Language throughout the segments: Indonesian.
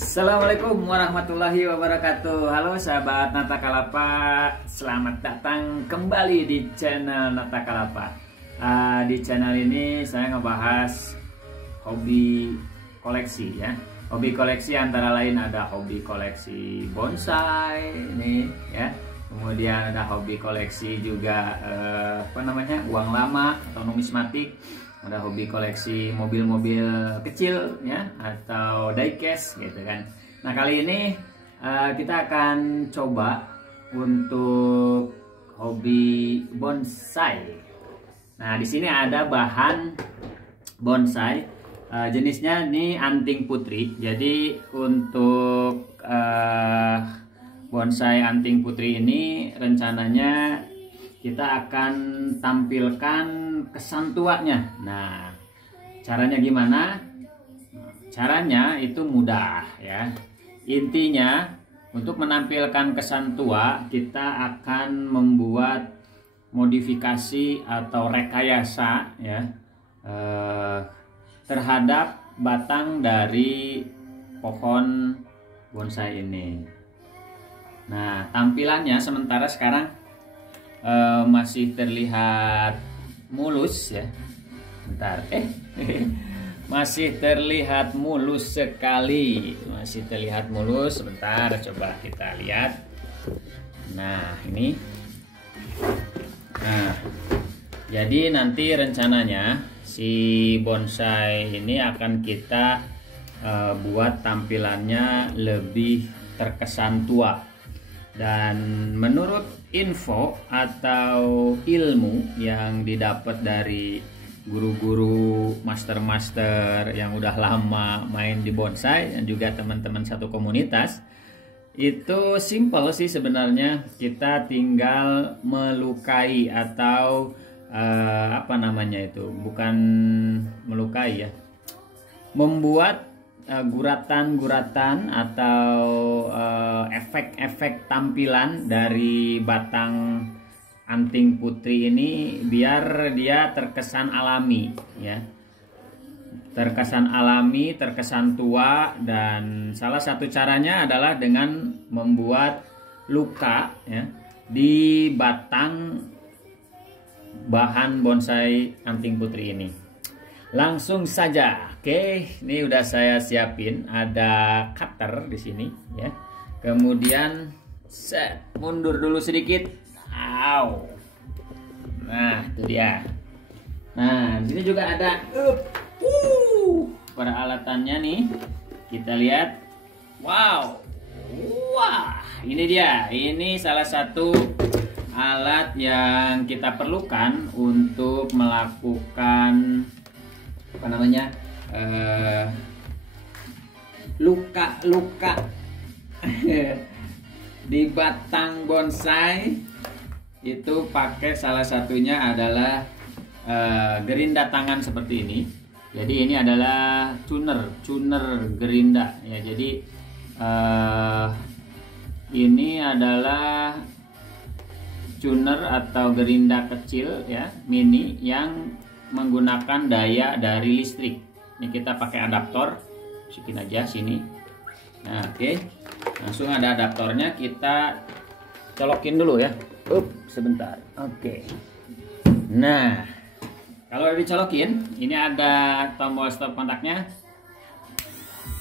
Assalamualaikum warahmatullahi wabarakatuh. Halo sahabat Natakalapa, selamat datang kembali di channel Natakalapa. Di channel ini saya ngebahas hobi koleksi ya. Hobi koleksi antara lain ada hobi koleksi bonsai ini ya. Kemudian ada hobi koleksi juga uang lama atau numismatik. Ada hobi koleksi mobil-mobil kecil ya atau diecast gitu kan. Nah, kali ini kita akan coba untuk hobi bonsai. Nah, di sini ada bahan bonsai, jenisnya ini anting putri. Jadi untuk bonsai anting putri ini rencananya kita akan tampilkan kesan tuanya. Nah, caranya gimana? Caranya itu mudah ya. Intinya untuk menampilkan kesan tua kita akan membuat modifikasi atau rekayasa ya terhadap batang dari pohon bonsai ini. Nah, tampilannya sementara sekarang masih terlihat mulus ya. Bentar, masih terlihat mulus sekali, masih terlihat mulus. Sebentar, coba kita lihat. Nah, ini. Nah, jadi nanti rencananya si bonsai ini akan kita buat tampilannya lebih terkesan tua. Dan menurut info atau ilmu yang didapat dari guru-guru master-master yang udah lama main di bonsai dan juga teman-teman satu komunitas, itu simple sih sebenarnya. Kita tinggal melukai atau bukan melukai ya, membuat guratan-guratan atau efek-efek tampilan dari batang anting putri ini biar dia terkesan alami ya, terkesan alami, terkesan tua. Dan salah satu caranya adalah dengan membuat luka ya di batang bahan bonsai anting putri ini. Langsung saja. Oke, ini udah saya siapin, ada cutter di sini ya. Kemudian set mundur dulu sedikit. Au. Nah, itu dia. Nah, di sini juga ada peralatannya nih. Kita lihat. Wow. Wah, ini dia. Ini salah satu alat yang kita perlukan untuk melakukan luka-luka di batang bonsai. Itu pakai salah satunya adalah gerinda tangan seperti ini. Jadi ini adalah tuner gerinda ya. Jadi ini adalah tuner atau gerinda kecil ya, mini, yang menggunakan daya dari listrik. Ini kita pakai adaptor, masukin aja sini. Nah, oke. Langsung ada adaptornya, kita colokin dulu ya. Sebentar. Oke. Nah, kalau udah dicolokin, ini ada tombol stop kontaknya.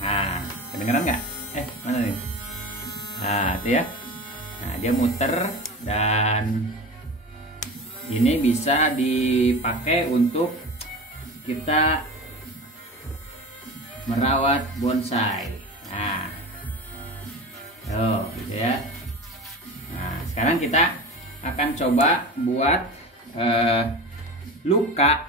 Nah, kedengeran nggak? Mana nih? Nah, itu ya. Nah, dia muter dan ini bisa dipakai untuk kita merawat bonsai. Nah, gitu ya. Nah, sekarang kita akan coba buat luka.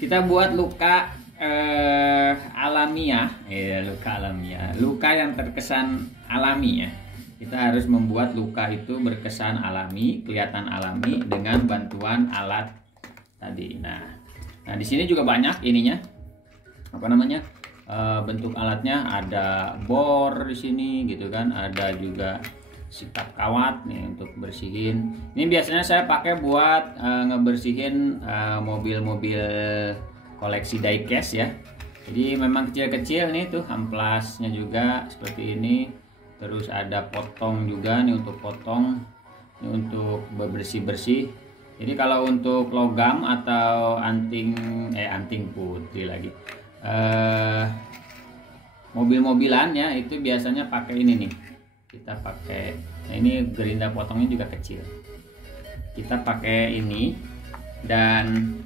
Kita buat luka alamiah, luka yang terkesan alami ya. Kita harus membuat luka itu berkesan alami, kelihatan alami dengan bantuan alat tadi. Nah, di sini juga banyak ininya, bentuk alatnya. Ada bor di sini gitu kan, ada juga sikat kawat nih untuk bersihin. Ini biasanya saya pakai buat ngebersihin mobil-mobil koleksi diecast ya. Jadi memang kecil-kecil nih tuh amplasnya juga seperti ini. Terus ada potong juga nih untuk potong, ini untuk bersih-bersih. Jadi kalau untuk logam atau anting putih lagi, mobil-mobilan ya, itu biasanya pakai ini nih. Kita pakai, nah ini gerinda potongnya juga kecil. Kita pakai ini. Dan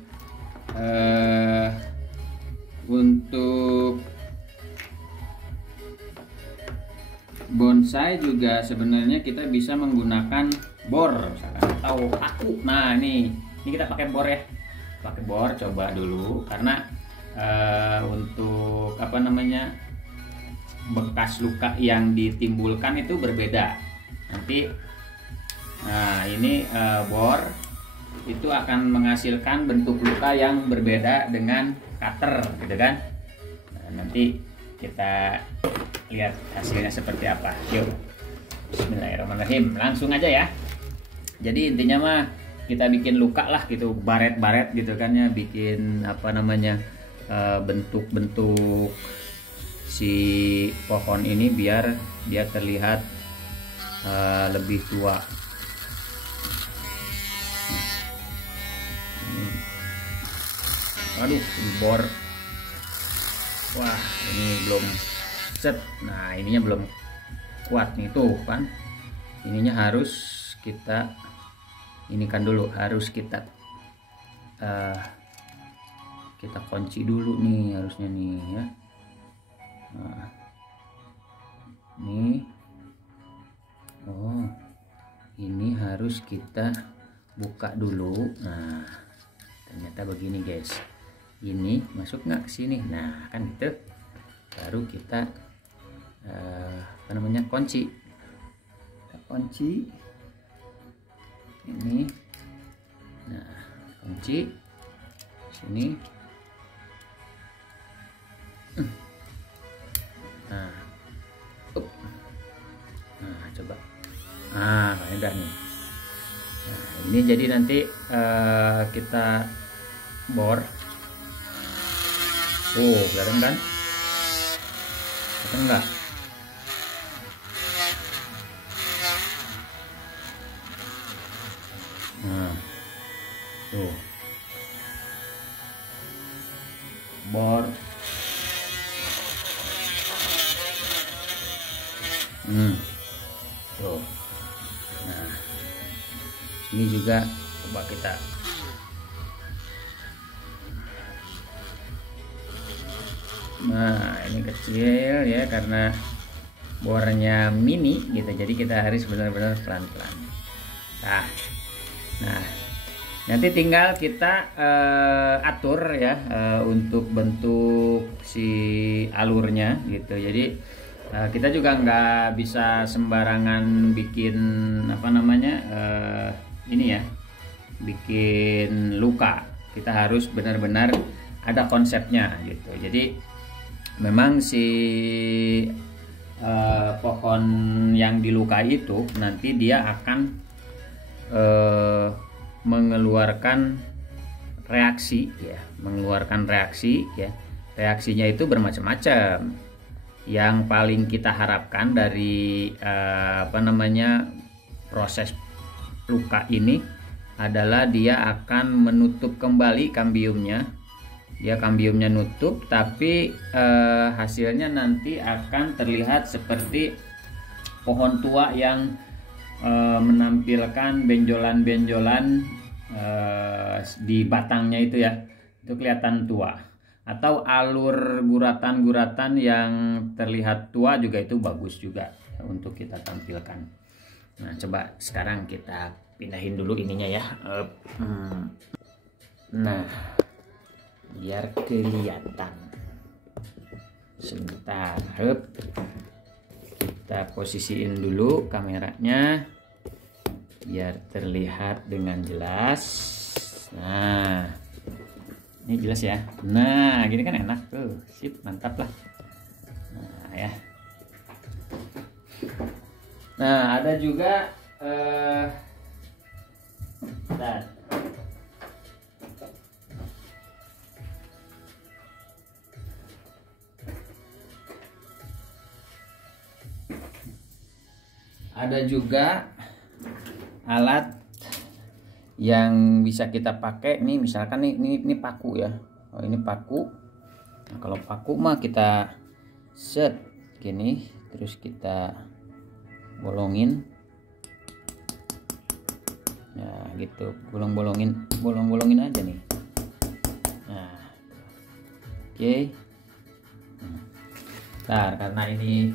untuk bonsai juga sebenarnya kita bisa menggunakan bor atau paku. Nah ini kita pakai bor ya, pakai bor coba dulu, karena untuk apa namanya, bekas luka yang ditimbulkan itu berbeda nanti. Nah ini bor itu akan menghasilkan bentuk luka yang berbeda dengan cutter gitu kan. Nah, nanti kita lihat hasilnya seperti apa. Yuk, bismillahirrahmanirrahim, langsung aja ya. Jadi intinya mah kita bikin luka lah gitu, baret-baret gitu kan ya, bikin apa namanya, bentuk-bentuk si pohon ini biar dia terlihat lebih tua. Aduh, bor. Wah, ini belum set. Nah, ininya belum kuat nih tuh kan. Ininya harus kita inikan dulu, harus kita kunci dulu nih harusnya nih ya. Nah, nih. Oh, ini harus kita buka dulu. Nah, ternyata begini guys. Ini masuk nggak ke sini? Nah kan gitu, baru kita apa namanya, kunci. Kita kunci ini. Nah, kunci sini. Nah, nah coba. Nah, udah nih. Nah, ini jadi nanti kita bor. Kelihatan kan? Kelihatan enggak? Nah, tuh bor. Tuh. Nah, ini juga coba kita. Nah, ini kecil ya karena bornya mini gitu, jadi kita harus benar-benar pelan-pelan. Nah, nanti tinggal kita atur ya untuk bentuk si alurnya gitu. Jadi kita juga nggak bisa sembarangan bikin apa namanya, ini ya, bikin luka. Kita harus benar-benar ada konsepnya gitu. Jadi memang si pohon yang dilukai itu nanti dia akan mengeluarkan reaksi ya, reaksinya itu bermacam-macam. Yang paling kita harapkan dari apa namanya, proses luka ini adalah dia akan menutup kembali kambiumnya. Dia kambiumnya nutup, tapi hasilnya nanti akan terlihat seperti pohon tua yang menampilkan benjolan-benjolan di batangnya itu ya, itu kelihatan tua. Atau alur guratan-guratan yang terlihat tua juga itu bagus juga untuk kita tampilkan. Nah, coba sekarang kita pindahin dulu ininya ya. Nah, biar kelihatan. Sebentar, kita posisiin dulu kameranya biar terlihat dengan jelas. Nah, ini jelas ya. Nah, gini kan enak tuh, sip, mantap lah. Nah ya. Nah, ada juga bentar. ada juga alat yang bisa kita pakai nih, misalkan ini paku ya. Oh, ini paku. Nah, kalau paku mah kita set gini, terus kita bolongin. Nah, gitu. Bolong-bolongin aja nih. Nah. Oke. Nah, karena ini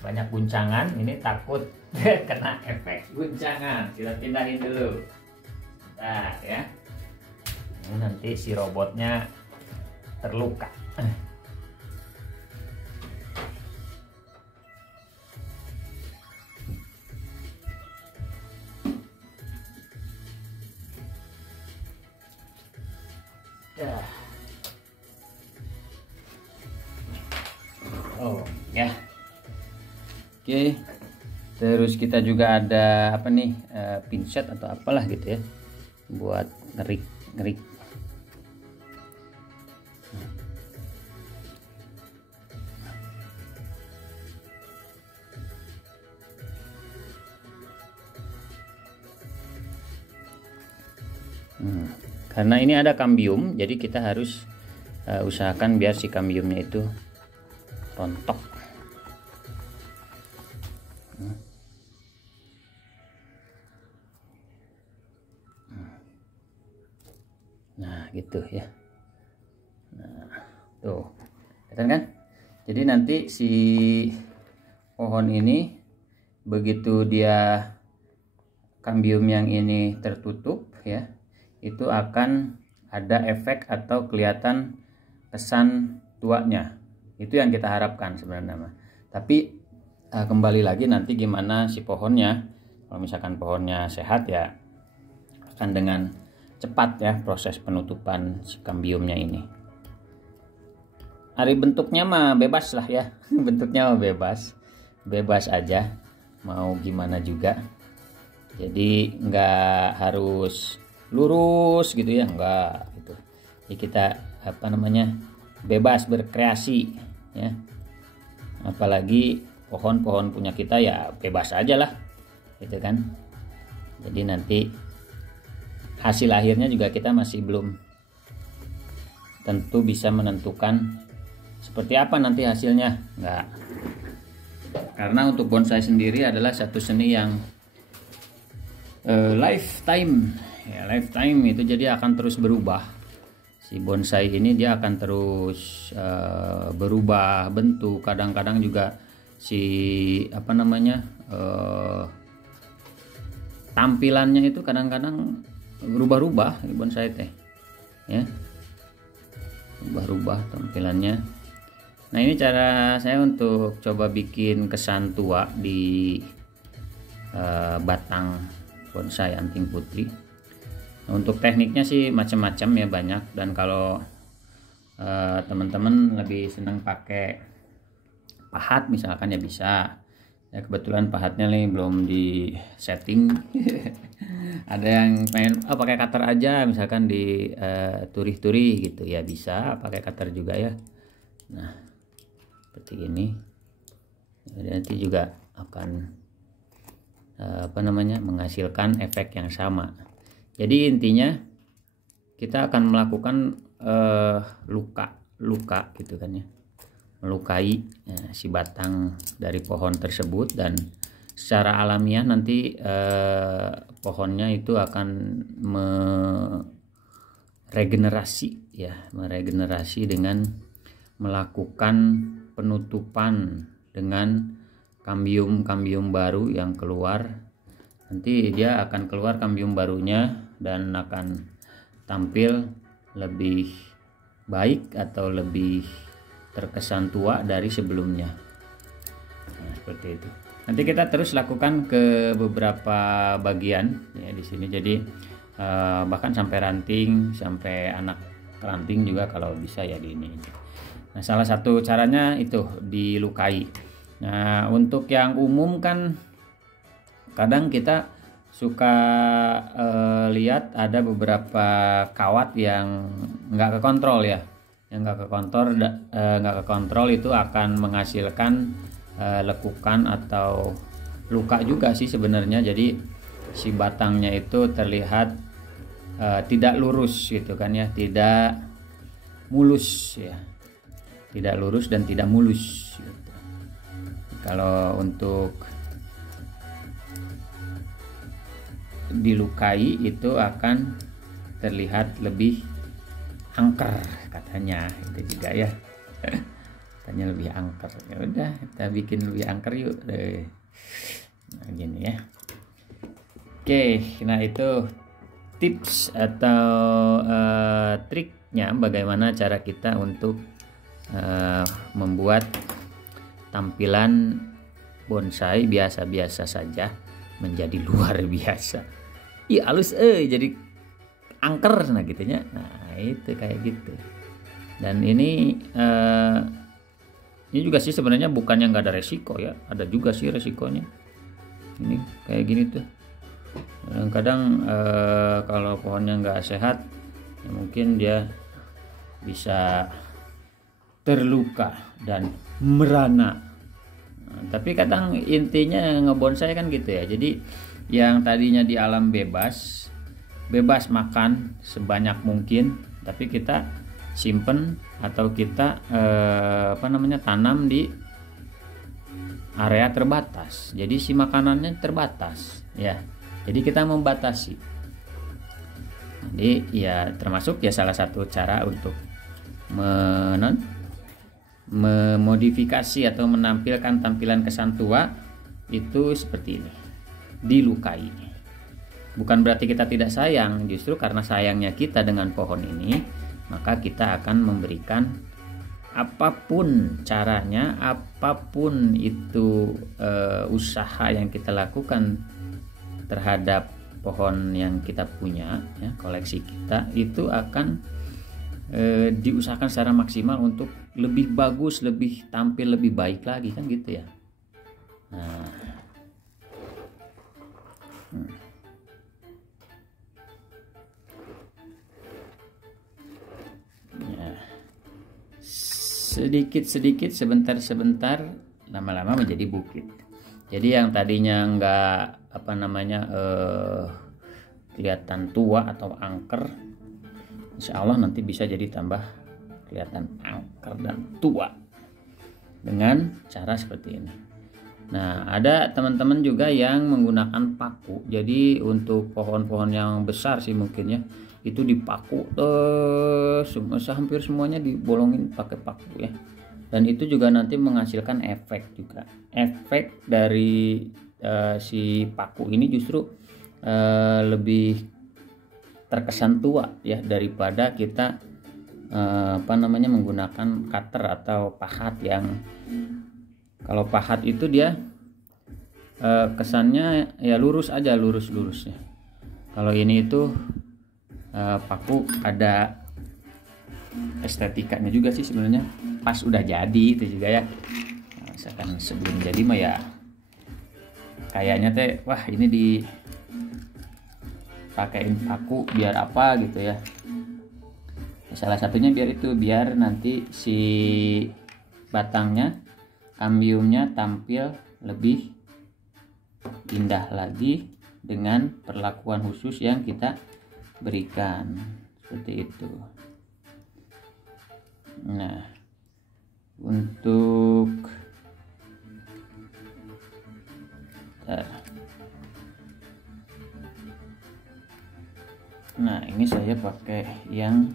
banyak guncangan, ini takut kena efek guncangan. Kita pindahin dulu. Nah, ya. Ini nanti si robotnya terluka. Ya. Oh, ya. Oke. Terus kita juga ada apa nih? Pinset atau apalah gitu ya. Buat ngerik. Karena ini ada kambium, jadi kita harus usahakan biar si kambiumnya itu rontok. Nah, gitu ya. Nah, tuh, kelihatan kan? Jadi nanti si pohon ini begitu dia kambium yang ini tertutup ya, itu akan ada efek atau kelihatan kesan tuanya. Itu yang kita harapkan sebenarnya. Tapi kembali lagi nanti gimana si pohonnya. Kalau misalkan pohonnya sehat ya akan dengan cepat ya proses penutupan si kambiumnya ini. Hari bentuknya mah bebas lah ya. Bentuknya mah bebas aja, mau gimana juga. Jadi nggak harus lurus gitu ya, enggak gitu. Jadi kita bebas berkreasi ya. Apalagi pohon-pohon punya kita ya bebas aja lah gitu kan. Jadi nanti hasil akhirnya juga kita masih belum tentu bisa menentukan seperti apa nanti hasilnya, enggak. Karena untuk bonsai sendiri adalah satu seni yang lifetime ya, lifetime itu jadi akan terus berubah. Si bonsai ini dia akan terus berubah bentuk. Kadang-kadang juga si tampilannya itu kadang-kadang berubah-ubah bonsai teh ya, berubah tampilannya. Nah, ini cara saya untuk coba bikin kesan tua di batang bonsai anting putri. Untuk tekniknya sih macam-macam ya, banyak. Dan kalau teman-teman lebih senang pakai pahat misalkan ya bisa. Ya kebetulan pahatnya nih belum di setting. Ada yang pengen pakai cutter aja misalkan di turih-turih gitu ya, bisa pakai cutter juga ya. Nah, seperti ini. Nanti juga akan menghasilkan efek yang sama. Jadi intinya kita akan melakukan luka gitu kan ya, melukai si batang dari pohon tersebut. Dan secara alamiah nanti pohonnya itu akan meregenerasi dengan melakukan penutupan dengan kambium baru yang keluar. Nanti dia akan keluar kambium barunya dan akan tampil lebih baik atau lebih terkesan tua dari sebelumnya. Nah, seperti itu. Nanti kita terus lakukan ke beberapa bagian ya di sini. Jadi bahkan sampai ranting, sampai anak ranting juga kalau bisa ya di ini. Nah, salah satu caranya itu dilukai. Nah, untuk yang umum kan kadang kita suka lihat ada beberapa kawat yang nggak kekontrol ya, yang nggak kekontrol itu akan menghasilkan lekukan atau luka juga sih sebenarnya. Jadi si batangnya itu terlihat tidak lurus gitu kan ya, tidak mulus ya, tidak lurus dan tidak mulus gitu. Kalau untuk dilukai itu akan terlihat lebih angker katanya, itu juga ya. Katanya lebih angker. Ya udah, kita bikin lebih angker yuk. Nah, gini ya. Oke, nah itu tips atau triknya bagaimana cara kita untuk membuat tampilan bonsai biasa-biasa saja menjadi luar biasa. Ih, halus jadi angker nah gitunya. Nah, itu kayak gitu. Dan ini juga sih sebenarnya bukannya nggak ada resiko ya, ada juga sih resikonya. Ini kayak gini tuh. Kadang-kadang kalau pohonnya nggak sehat, ya mungkin dia bisa terluka dan merana. Nah, tapi kadang intinya ngebonsai kan gitu ya. Jadi yang tadinya di alam bebas makan sebanyak mungkin, tapi kita simpen atau kita tanam di area terbatas. Jadi si makanannya terbatas ya. Jadi kita membatasi. Jadi ya termasuk ya salah satu cara untuk memodifikasi atau menampilkan tampilan kesan tua itu seperti ini, dilukai. Bukan berarti kita tidak sayang, justru karena sayangnya kita dengan pohon ini, maka kita akan memberikan apapun caranya, apapun itu usaha yang kita lakukan terhadap pohon yang kita punya ya, koleksi kita itu akan diusahakan secara maksimal untuk lebih bagus, lebih tampil lebih baik lagi kan gitu ya. Nah, ya. Sedikit-sedikit, sebentar-sebentar, lama-lama menjadi bukit. Jadi yang tadinya nggak kelihatan tua atau angker, insya Allah nanti bisa jadi tambah kelihatan angker dan tua dengan cara seperti ini. Nah, ada teman-teman juga yang menggunakan paku. Jadi untuk pohon-pohon yang besar sih mungkin ya, itu dipaku hampir semuanya dibolongin pakai paku ya. Dan itu juga nanti menghasilkan efek juga. Efek dari si paku ini justru lebih terkesan tua ya daripada kita menggunakan cutter atau pahat. Yang kalau pahat itu dia kesannya ya lurus aja, lurus-lurusnya. Kalau ini itu paku ada estetikanya juga sih sebenarnya, pas udah jadi itu juga ya. Nah, misalkan sebelum jadi mah ya kayaknya teh wah ini dipakein paku biar apa gitu ya. Salah satunya biar nanti si batangnya, kambiumnya tampil lebih indah lagi dengan perlakuan khusus yang kita berikan seperti itu. Nah, untuk ini saya pakai yang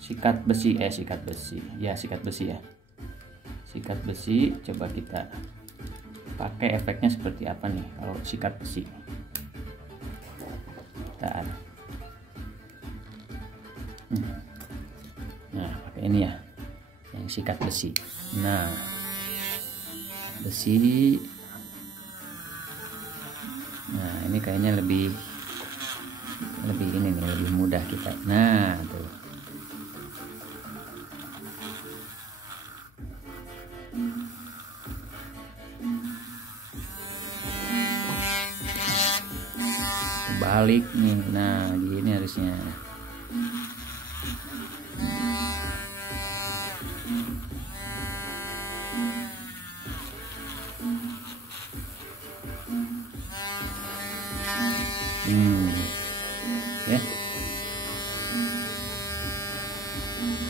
sikat besi ya, sikat besi. Coba kita pakai efeknya seperti apa nih kalau sikat besi. Nah, pakai ini ya, yang sikat besi. Nah, besi. Nah, ini kayaknya lebih ini nih, lebih mudah kita. Nah, tuh. Balik nih. Nah, gini harusnya.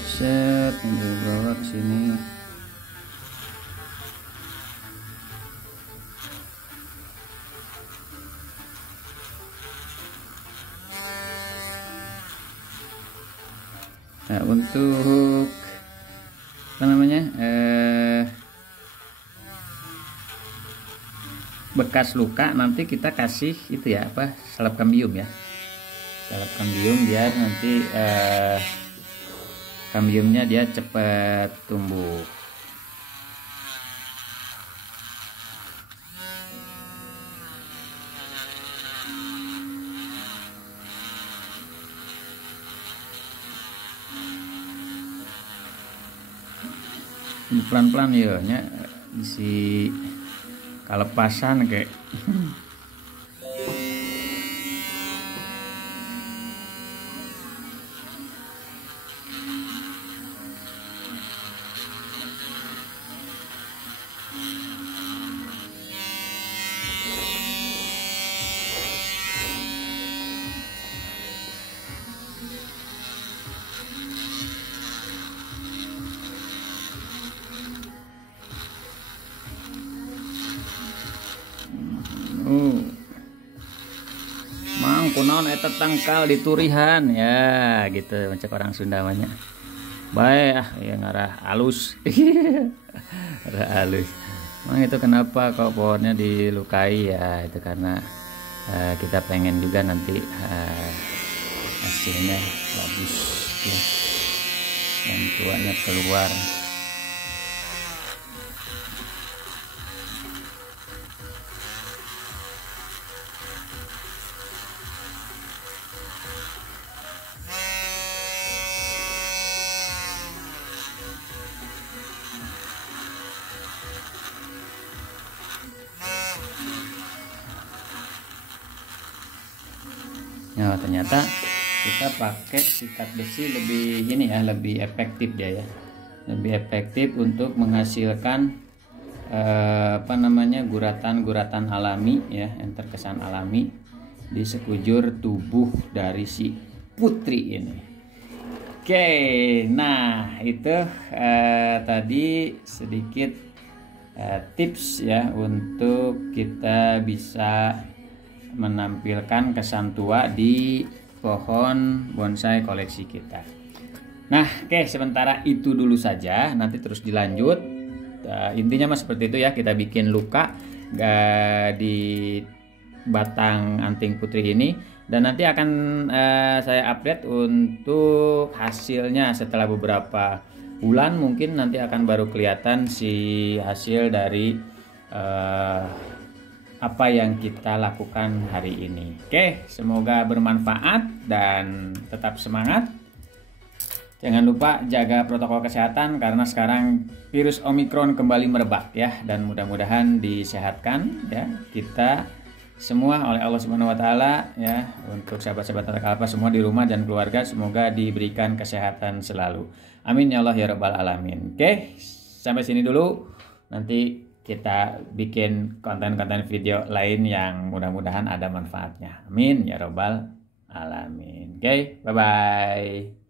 set bawa ke sini. Nah, untuk apa namanya bekas luka nanti kita kasih itu ya, apa, salep kambium ya, salep kambium biar nanti kambiumnya dia cepat tumbuh. Pelan-pelan ya nya isi kalepasan kayak mang kunaon eta tangkal diturihan ya gitu macam orang Sunda banyak baik ya ngarah halus ngarah halus. Mang itu kenapa kok pohonnya dilukai ya, itu karena kita pengen juga nanti hasilnya bagus ya, yang tuanya keluar. Nah, ternyata kita pakai sikat besi lebih ini ya, lebih efektif dia ya, lebih efektif untuk menghasilkan apa namanya guratan-guratan alami ya, yang terkesan alami di sekujur tubuh dari si putri ini. Oke, nah itu tadi sedikit tips ya untuk kita bisa menampilkan kesan tua di pohon bonsai koleksi kita. Nah, oke, sementara itu dulu saja, nanti terus dilanjut. Intinya mah seperti itu ya, kita bikin luka di batang anting putri ini, dan nanti akan saya update untuk hasilnya setelah beberapa bulan, mungkin nanti akan baru kelihatan si hasil dari apa yang kita lakukan hari ini. Oke, semoga bermanfaat dan tetap semangat. Jangan lupa jaga protokol kesehatan karena sekarang virus Omikron kembali merebak ya, dan mudah-mudahan disehatkan ya kita semua oleh Allah Subhanahu wa taala ya. Untuk sahabat-sahabat Nata Kalapa semua di rumah dan keluarga semoga diberikan kesehatan selalu. Amin ya Allah ya rabbal alamin. Oke, sampai sini dulu. Nanti kita bikin konten-konten video lain yang mudah-mudahan ada manfaatnya. Amin ya robbal alamin. Oke, bye-bye.